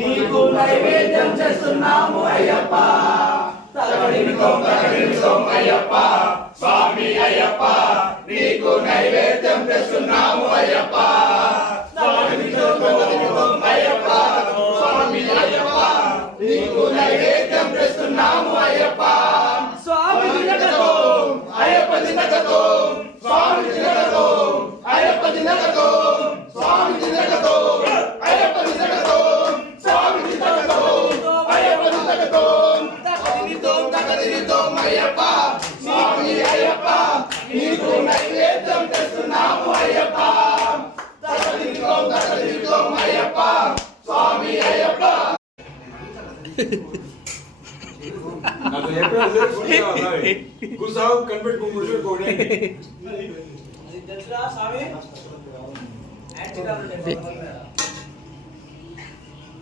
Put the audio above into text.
నీకు నైవేద్యం చేస్తున్నాము అయ్యప్ప తగడిమితోం అయ్యప్ప స్వామి అయ్యప్ప నీకు నైవేద్యం చేస్తున్నాము అయ్యప్ప తగడిమితోం అయ్యప్ప స్వామి అయ్యప్ప నీకు నైవేద్యం చేస్తున్నాము అయ్యప్ప స్వామి దినకతో అయ్యప్ప దినకతో స్వామి దినకతో అయ్యప్ప దినకతో స్వామి దినకతో అయ్యప్ప దినకతో స్వామి దినకతో అయ్యప్ప దినకతో తగదినితో అయ్యప్ప స్వామి అయ్యప్ప నీకు నైవేద్యం చేస్తున్నాము అయ్యప్ప తగదినితో అయ్యప్ప స్వామి అయ్యప్ప నాకు ఎప్పుడు గుసావు కనిపెట్టుకుంటూ కోడే అది తెలుసా స్వామి యాక్చువల్